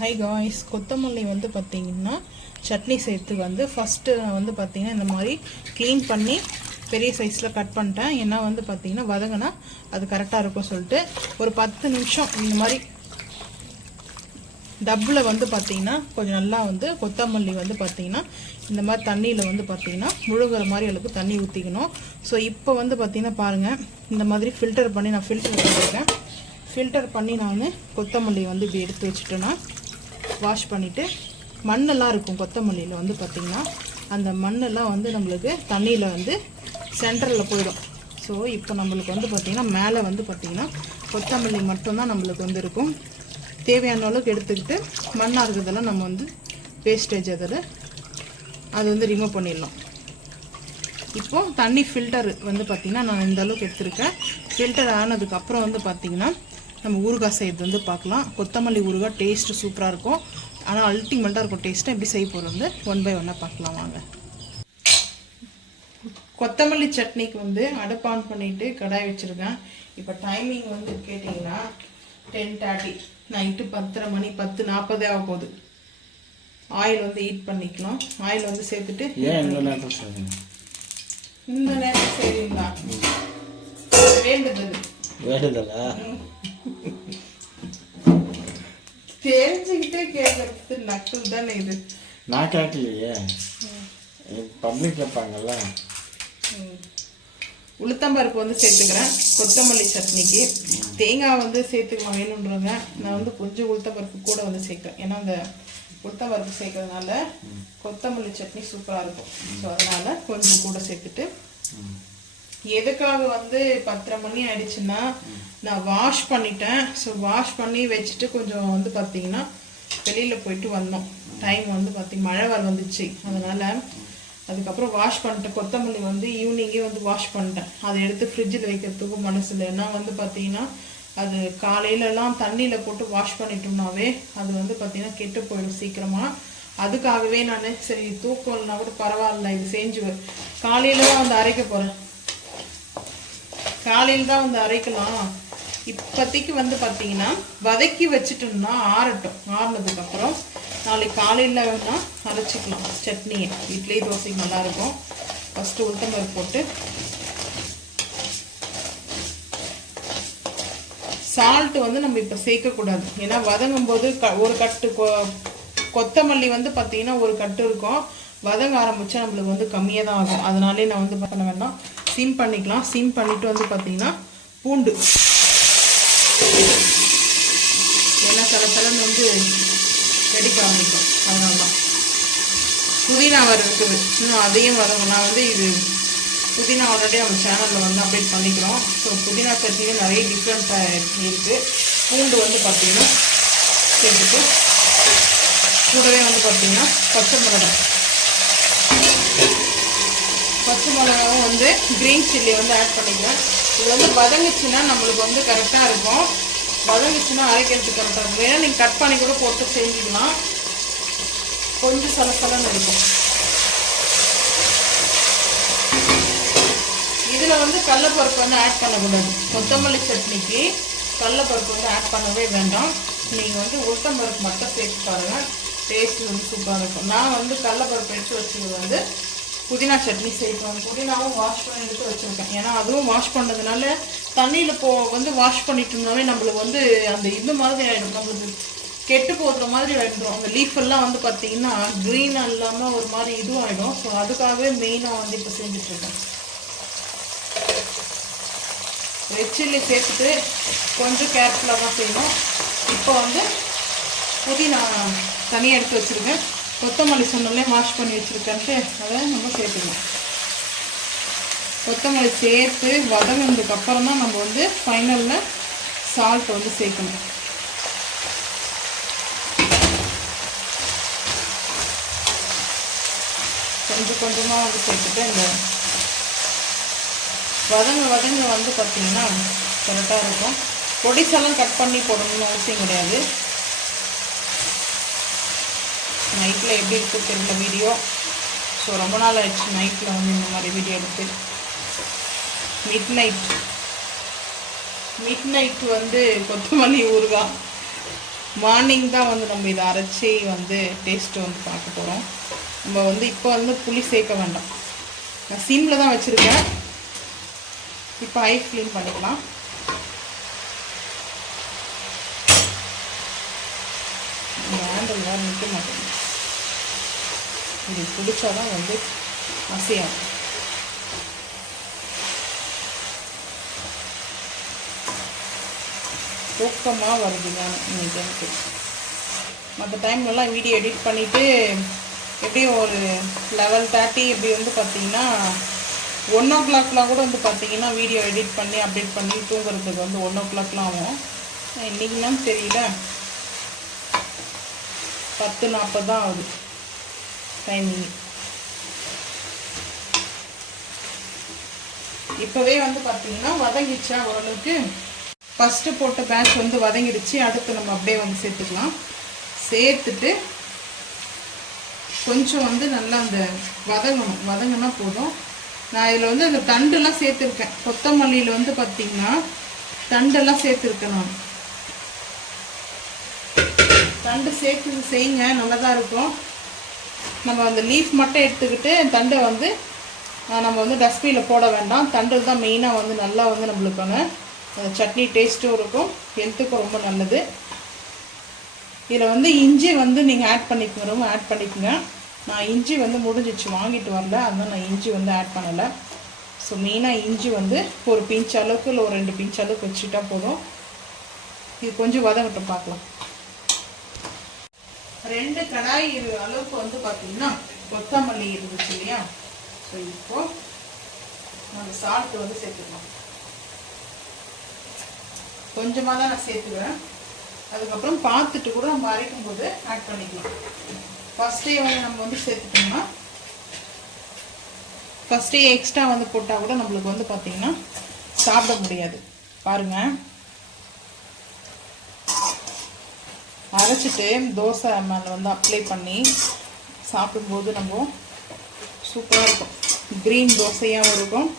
High guys, கொத்தமல்லி வந்து பார்த்திங்கன்னா சட்னி சேர்த்து வந்து ஃபஸ்ட்டு வந்து பார்த்திங்கன்னா இந்த மாதிரி க்ளீன் பண்ணி பெரிய சைஸில் கட் பண்ணிட்டேன். ஏன்னா வந்து பார்த்திங்கன்னா வதங்கினா அது கரெக்டாக இருக்கும் சொல்லிட்டு ஒரு 10 நிமிஷம் இந்த மாதிரி டப்பில் வந்து பார்த்திங்கன்னா கொஞ்சம் நல்லா வந்து கொத்தமல்லி வந்து பார்த்திங்கன்னா இந்த மாதிரி தண்ணியில் வந்து பார்த்திங்கன்னா முழுகிற மாதிரி அளவுக்கு தண்ணி ஊற்றிக்கணும். ஸோ இப்போ வந்து பார்த்திங்கன்னா பாருங்கள், இந்த மாதிரி ஃபில்டர் பண்ணி நான் ஃபில்டர் பண்ணியிருக்கேன். ஃபில்டர் பண்ணி நான் கொத்தமல்லி வந்து இப்படி எடுத்து வச்சுட்டேன்னா வாஷ் பண்ணிவிட்டு மண்ணெல்லாம் இருக்கும் கொத்தமல்லியில் வந்து பார்த்திங்கன்னா அந்த மண்ணெல்லாம் வந்து நம்மளுக்கு தண்ணியில் வந்து சென்டரில் போயிடும். ஸோ இப்போ நம்மளுக்கு வந்து பார்த்திங்கன்னா மேலே வந்து பார்த்திங்கன்னா கொத்தமல்லி மட்டும்தான் நம்மளுக்கு வந்து இருக்கும். தேவையான அளவுக்கு எடுத்துக்கிட்டு மண்ணாக இருக்கிறதெல்லாம் நம்ம வந்து வேஸ்டேஜ் அதில் அது வந்து ரிமூவ் பண்ணிடலாம். இப்போது தண்ணி ஃபில்டர் வந்து பார்த்திங்கன்னா நான் இந்த அளவுக்கு எடுத்துருக்கேன். ஃபில்டர் ஆனதுக்கப்புறம் வந்து பார்த்திங்கன்னா நம்ம ஊறுகாய் செய்கிறது வந்து பார்க்கலாம். கொத்தமல்லி ஊறுகாய் டேஸ்ட்டு சூப்பராக இருக்கும், ஆனால் அல்டிமேட்டாக இருக்கும் டேஸ்ட்டு. எப்படி செய்ய போகிறது வந்து 1 by 1 பார்க்கலாம் வாங்க. கொத்தமல்லி சட்னிக்கு வந்து அடுப்பு ஆன் பண்ணிவிட்டு கடாய் வச்சுருக்கேன். இப்போ டைமிங் வந்து கேட்டிங்கன்னா 10:30, நைட்டு 10:30 மணி, 10:40 ஆக போகுது. ஆயில் வந்து ஹீட் பண்ணிக்கலாம். ஆயில் வந்து சேர்த்துட்டு இந்த நேரம் சரிங்களா வேண்டுதலா தெரிஞ்சுக்கிட்டே கேட்கறது நக்கல் தானே இது. நான் கேட்கலையே, பப்ளிக் கேட்பாங்கல்ல. உளுத்தம்பருப்பு வந்து சேர்த்துக்கிறேன் கொத்தமல்லி சட்னிக்கு. தேங்காய் வந்து சேர்த்துக்கலாம் வேணுன்றவங்க. நான் வந்து கொஞ்சம் உளுத்தம்பருப்பு கூட வந்து சேர்க்குறேன். ஏன்னா அந்த உளுத்தம்பருப்பு சேர்க்கறதுனால கொத்தமல்லி சட்னி சூப்பராக இருக்கும். ஸோ அதனால் கொஞ்சம் கூட சேர்த்துட்டு, எதுக்காக வந்து 10:30 மணி ஆயிடுச்சுன்னா நான் வாஷ் பண்ணிட்டேன். ஸோ வாஷ் பண்ணி வச்சுட்டு கொஞ்சம் வந்து பார்த்திங்கன்னா வெளியில் போயிட்டு வந்தோம். டைம் வந்து பார்த்திங்கன்னா மழை வர வந்துச்சு. அதனால் அதுக்கப்புறம் வாஷ் பண்ணிட்டேன். கொத்தமல்லி வந்து ஈவினிங்கே வந்து வாஷ் பண்ணிட்டேன். அதை எடுத்து ஃப்ரிட்ஜில் வைக்கிறதுக்கும் மனசு இல்லை. ஏன்னா வந்து பார்த்திங்கன்னா அது காலையிலலாம் தண்ணியில் போட்டு வாஷ் பண்ணிட்டோம்னாவே அது வந்து பார்த்திங்கன்னா கெட்டு போயிடும் சீக்கிரமாக. அதுக்காகவே நான் சரி தூக்கம் இல்லைனா கூட பரவாயில்ல, இது செஞ்சு காலையில் தான் வந்து அரைக்க போகிறேன். காலையில் தான் வந்து அரைக்கலாம். இப்போதைக்கு வந்து பார்த்திங்கன்னா வதக்கி வச்சுட்டோம்னா ஆறட்டும். ஆறினதுக்கப்புறம் நாளைக்கு காலையில் வேணால் அரைச்சிக்கலாம் சட்னியை. இட்லி தோசைக்கு நல்லாயிருக்கும். ஃபஸ்ட்டு உளுத்தம்பருப்பு போட்டு சால்ட்டு வந்து நம்ம இப்போ சேர்க்கக்கூடாது. ஏன்னா வதங்கும் போது ஒரு கட்டு கொத்தமல்லி வந்து பார்த்திங்கன்னா ஒரு கட்டு இருக்கும். வதங்க ஆரம்பித்தா நம்மளுக்கு வந்து கம்மியாக தான் ஆகும். அதனாலே நான் வந்து பண்ண வேண்டாம், சிம் பண்ணிக்கலாம். சிம் பண்ணிவிட்டு வந்து பார்த்திங்கன்னா பூண்டு, ஏன்னா சிலன்னு வந்து வெடிக்க ஆரம்பிக்கும். அதனால தான் புதினா வர இருக்குது. இன்னும் அதையும் வரும். நான் வந்து இது புதினா ஆல்ரெடி நம்ம சேனலில் வந்து அப்டேட் பண்ணிக்கிறோம். ஸோ புதினா சட்னியும் நிறைய டிஃப்ரெண்ட்டாக இருக்குது. பூண்டு வந்து பார்த்திங்கன்னா சேர்த்துட்டு கூடவே வந்து பார்த்திங்கன்னா பச்சை மிளகாவும் வந்து க்ரீன் சில்லி வந்து ஆட் பண்ணிக்கிறேன். இது வந்து வதங்குச்சுன்னா நம்மளுக்கு வந்து கரெக்டாக இருக்கும். வதங்குச்சுன்னா அரைக்கிறதுக்கு கரெக்டாக இருக்கும். ஏன்னா நீங்கள் கட் பண்ணி கூட போட்டு செஞ்சுக்கலாம். கொஞ்சம் சலசலன்னு இருக்கும். இதில் வந்து கடலைப்பருப்பு வந்து ஆட் பண்ணக்கூடாது. கொத்தமல்லி சட்னிக்கு கடலைப்பருப்பு வந்து ஆட் பண்ணவே வேண்டாம். நீங்கள் வந்து உளுத்தம்பருப்பு மட்டும் சேர்த்து பாருங்கள், டேஸ்ட் வந்து சூப்பராக இருக்கும். நான் வந்து கடலைப்பருப்பு எடுத்து வச்சுக்கிறது வந்து புதினா சட்னி சேர்க்கணும். புதினாவும் வாஷ் பண்ணி எடுத்து வச்சுருக்கேன். ஏன்னா அதுவும் வாஷ் பண்ணதுனால தண்ணியில் வந்து வாஷ் பண்ணிட்டோம்னாவே நம்மளுக்கு வந்து அந்த இது மாதிரி ஆகிடும், நம்மளுக்கு கெட்டு போடுற மாதிரி ஆகிடும். அந்த லீஃப் எல்லாம் வந்து பார்த்திங்கன்னா க்ரீனாக இல்லாமல் ஒரு மாதிரி இதுவும் ஆகிடும். ஸோ அதுக்காகவே மெயினாக வந்து இப்போ செஞ்சிட்ருக்கேன். ரெட் சில்லி சேர்த்துட்டு கொஞ்சம் கேர்ஃபுல்லாக தான் செய்யணும். இப்போ வந்து புதினா தனியாக எடுத்து வச்சுருக்கேன். கொத்தமல்லி சொன்னாலே வாஷ் பண்ணி வச்சுருக்கேன்ட்டு அதை நம்ம சேர்த்துக்கணும். கொத்தமல்லி சேர்த்து வதங்கினதுக்கப்புறம் தான் நம்ம வந்து ஃபைனலில் சால்ட் வந்து சேர்க்கணும். கொஞ்சம் கொஞ்சமாக வந்து சேர்த்துட்டு இந்த வதங்க வந்து பார்த்திங்கன்னா கரெக்டாக இருக்கும். பொடிசெல்லாம் கட் பண்ணி போடணும்னு அவசியம் கிடையாது. நைட்டில் எப்படி இருக்குது தெரியல வீடியோ. ஸோ ரொம்ப நாள் ஆயிடுச்சு நைட்டில் வந்து இந்த மாதிரி வீடியோ எடுத்து. மிட் நைட் வந்து கொத்தமல்லி ஊறுகாய் மார்னிங் தான் வந்து நம்ம இதை அரைச்சி வந்து டேஸ்ட்டு வந்து பார்க்க போகிறோம். நம்ம வந்து இப்போ வந்து புளி சேர்க்க வேண்டாம். நான் சிம்மில் தான் வச்சுருக்கேன். இப்போ ஐ க்ளீன் பண்ணிக்கலாம். இந்த ஹேண்டில் வேறு நிற்க மாட்டேங்குது. இது பிடிச்சாதான் வந்து அசையாகும். தூக்கமாக வருதுங்க இன்னைக்கு எனக்கு. மற்ற டைம்லலாம் வீடியோ எடிட் பண்ணிவிட்டு எப்படியும் ஒரு 11:30 இப்படி வந்து பார்த்திங்கன்னா 1 o'clockலாம் கூட வந்து பார்த்திங்கன்னா வீடியோ எடிட் பண்ணி அப்டேட் பண்ணி தூங்குறதுக்கு வந்து 1 o'clockலாம் ஆகும். இன்றைக்கிலாம் தெரியல 10:40 தான் ஆகுது டைமிங். இப்போவே வந்து பார்த்திங்கன்னா வதங்கிச்சா ஓரளவுக்கு. ஃபஸ்ட்டு போட்ட பேட்ச் வந்து வதங்கிடுச்சு. அடுத்து நம்ம அப்படியே வந்து சேர்த்துக்கலாம். சேர்த்துட்டு கொஞ்சம் வந்து நல்லா அந்த வதங்கினா போதும். நான் இதில் வந்து அந்த தண்டெல்லாம் சேர்த்துருக்கேன். கொத்தமல்லியில் வந்து பார்த்திங்கன்னா தண்டெல்லாம் சேர்த்துருக்கேன். நான் தண்டு சேர்த்து செய்யுங்க, நல்லதாக இருக்கும். நம்ம அந்த லீஃப் மட்டும் எடுத்துக்கிட்டு தண்டை வந்து நம்ம வந்து டஸ்ட்பினில் போட வேண்டாம். தண்டு தான் மெயினாக வந்து நல்லா வந்து நம்மளுக்கான சட்னி டேஸ்ட்டும் இருக்கும், ஹெல்த்துக்கும் ரொம்ப நல்லது. இதில் வந்து இஞ்சி வந்து நீங்கள் ஆட் பண்ணிக்கோங்க. நான் இஞ்சி வந்து முடிஞ்சிச்சு, வாங்கிட்டு வரல, அதனால் நான் இஞ்சி வந்து ஆட் பண்ணலை. ஸோ மெயினாக இஞ்சி வந்து ஒரு பிஞ்ச் அளவுக்கு இல்லை ஒரு 2 பிஞ்ச் அளவுக்கு வச்சுட்டா போதும். இது கொஞ்சம் வதங்கட்டும் பார்க்கலாம். 2 கடாய் அளவுக்கு வந்து பார்த்திங்கன்னா கொத்தமல்லி இருந்துச்சு இல்லையா. ஸோ இப்போது நம்ம சால்ட்டு வந்து சேர்த்துக்கலாம். கொஞ்சமாக தான் நான் சேர்த்துக்கிறேன். அதுக்கப்புறம் பார்த்துட்டு கூட நம்ம அரைக்கும் போது ஆட் பண்ணிக்கலாம். ஃபஸ்ட்டே வந்து நம்ம வந்து சேர்த்துட்டோம்னா ஃபஸ்ட்டே எக்ஸ்ட்ரா வந்து போட்டால் கூட நம்மளுக்கு வந்து பார்த்திங்கன்னா சாப்பிட முடியாது. பாருங்கள், அரைச்சிட்டு தோசை மேலே வந்து அப்ளை பண்ணி சாப்பிடும்போது நம்ம சூப்பராக இருக்கும். க்ரீன் தோசையாகவும் இருக்கும்.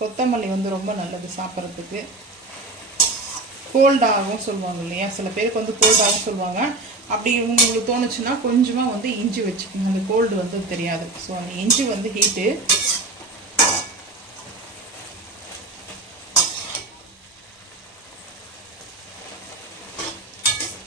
கொத்தமல்லி வந்து ரொம்ப நல்லது சாப்பிட்றதுக்கு. கோல்டாகவும் சொல்லுவாங்க இல்லையா, சில பேருக்கு வந்து கோல்டாகவும் சொல்லுவாங்க. அப்படி உங்களுக்கு தோணுச்சுன்னா கொஞ்சமாக வந்து இஞ்சி வச்சுக்கோங்க, அந்த கோல்டு வந்து தெரியாது. ஸோ அந்த இஞ்சி வந்து ஹீட்டு.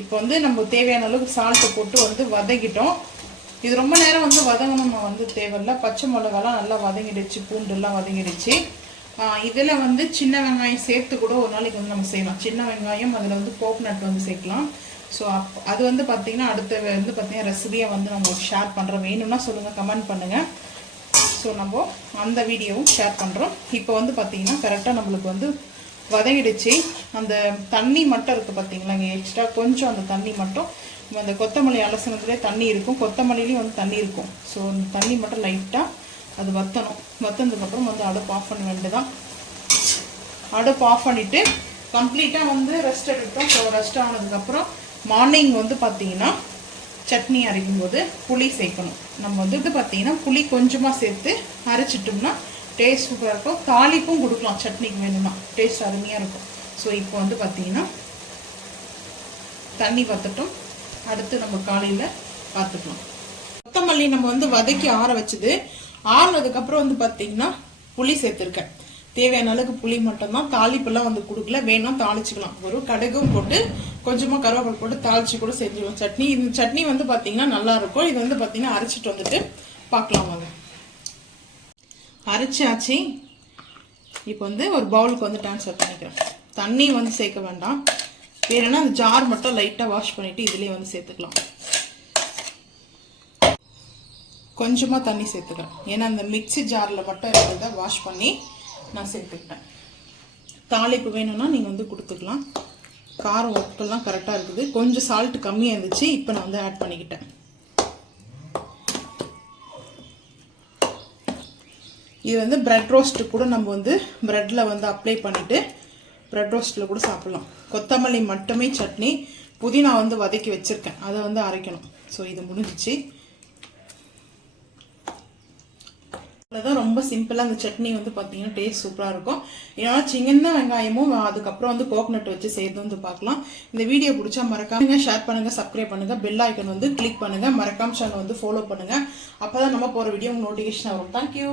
இப்போ வந்து நம்ம தேவையான அளவுக்கு சால்ட்டு போட்டு வந்து வதக்கிட்டோம். இது ரொம்ப நேரம் வந்து வதங்கணும் வந்து தேவையில்லை. பச்சை மிளகாலாம் நல்லா வதங்கிடுச்சு, பூண்டுலாம் வதங்கிடுச்சு. இதில் வந்து சின்ன வெங்காயம் சேர்த்து கூட ஒரு நாளைக்கு வந்து நம்ம செய்யலாம். சின்ன வெங்காயம், அதில் வந்து கோகனட் வந்து சேர்க்கலாம். ஸோ அது வந்து பார்த்திங்கன்னா அடுத்த வந்து பார்த்திங்கன்னா ரெசிபியை வந்து நம்ம ஷேர் பண்ணுறோம். வேணும்னா சொல்லுங்கள், கமெண்ட் பண்ணுங்கள். ஸோ நம்ம அந்த வீடியோவும் ஷேர் பண்ணுறோம். இப்போ வந்து பார்த்திங்கன்னா கரெக்டாக நம்மளுக்கு வந்து வதங்கிடுச்சு. அந்த தண்ணி மட்டும் இருக்குது பார்த்திங்களா, இங்கே எக்ஸ்ட்ரா கொஞ்சம் அந்த தண்ணி மட்டும், அந்த கொத்தமல்லி அலசனத்துலேயே தண்ணி இருக்கும், கொத்தமல்லிலையும் வந்து தண்ணி இருக்கும். ஸோ அந்த தண்ணி மட்டும் லைட்டாக அது வற்றணும். வற்றினதுக்கப்புறம் வந்து அடுப்பு ஆஃப் பண்ண வேண்டியதான். அடுப்பு ஆஃப் பண்ணிவிட்டு கம்ப்ளீட்டாக வந்து ரெஸ்ட் எடுத்தோம். ஸோ ரெஸ்ட் ஆனதுக்கப்புறம் மார்னிங் வந்து பார்த்திங்கன்னா சட்னி அரைக்கும் போது புளி சேர்க்கணும். நம்ம வந்து பார்த்திங்கன்னா புளி கொஞ்சமாக சேர்த்து அரைச்சிட்டோம்னா டேஸ்ட் சூப்பராக இருக்கும். தாளிப்பும் கொடுக்கலாம் சட்னிக்கு வேணும்னா, டேஸ்ட் அருமையாக இருக்கும். ஸோ இப்போ வந்து பார்த்திங்கன்னா தண்ணி வற்றட்டும், அடுத்து நம்ம காலையில் பார்த்துக்கலாம். கொத்தமல்லி நம்ம வந்து வதக்கி ஆற வச்சுது. ஆறுனதுக்கப்புறம் வந்து பார்த்திங்கன்னா புளி சேர்த்துருக்கேன். தேவையான அளவுக்கு புளி மட்டும்தான், தாளிப்பெல்லாம் வந்து கொடுக்கல. வேணால் தாளிச்சிக்கலாம். ஒரு கடுகும் போட்டு கொஞ்சமாக கருவேப்பிலை போட்டு தாளித்து கூட செஞ்சுருவோம் சட்னி. இந்த சட்னி வந்து பார்த்திங்கன்னா நல்லாயிருக்கும். இது வந்து பார்த்திங்கன்னா அரைச்சிட்டு வந்துட்டு பார்க்கலாம் வாங்க. அரைச்சாச்சு. இப்போ வந்து ஒரு பவுலுக்கு வந்து ட்ரான்ஸ்ஃபர் பண்ணிக்கிறேன். தண்ணி வந்து சேர்க்க வேண்டாம். வேணும்னா அந்த ஜார் மட்டும் லைட்டாக வாஷ் பண்ணிவிட்டு இதுலேயே வந்து சேர்த்துக்கலாம். கொஞ்சமாக தண்ணி சேர்த்துக்கிறேன், ஏன்னா அந்த மிக்ஸி ஜாரில் மட்டும் இருக்கிறத வாஷ் பண்ணி நான் சேர்த்துக்கிட்டேன். தாளிப்பு வேணும்னா நீங்கள் வந்து கொடுத்துக்கலாம். காரம் உப்பெல்லாம் கரெக்டாக இருக்குது. கொஞ்சம் சால்ட் கம்மியாக இருந்துச்சு, இப்போ நான் வந்து ஆட் பண்ணிக்கிட்டேன். இது வந்து பிரெட் ரோஸ்ட்டு கூட நம்ம வந்து பிரெட்டில் வந்து அப்ளை பண்ணிவிட்டு பிரெட் ரோஸ்ட்டில் கூட சாப்பிட்லாம். கொத்தமல்லி மட்டுமே சட்னி, புதினா வந்து வதக்கி வச்சுருக்கேன், அதை வந்து அரைக்கணும். ஸோ இது முடிஞ்சிச்சு. அதுதான் ரொம்ப சிம்பிளாக அந்த சட்னி வந்து பார்த்தீங்கன்னா டேஸ்ட் சூப்பராக இருக்கும். ஏன்னா சின்ன வெங்காயமும் அதுக்கப்புறம் வந்து கோகனட் வச்சு செய்யறது வந்து பார்க்கலாம். இந்த வீடியோ பிடிச்சா மறக்காம ஷேர் பண்ணுங்க, சப்ஸ்கிரைப் பண்ணுங்க, பெல் ஐக்கன் வந்து கிளிக் பண்ணுங்க, மறக்காம சேனல் வந்து ஃபாலோ பண்ணுங்க. அப்பதான் நம்ம போகிற வீடியோ உங்களுக்கு நோட்டிஃபிகேஷன் வரும். தேங்க்யூ.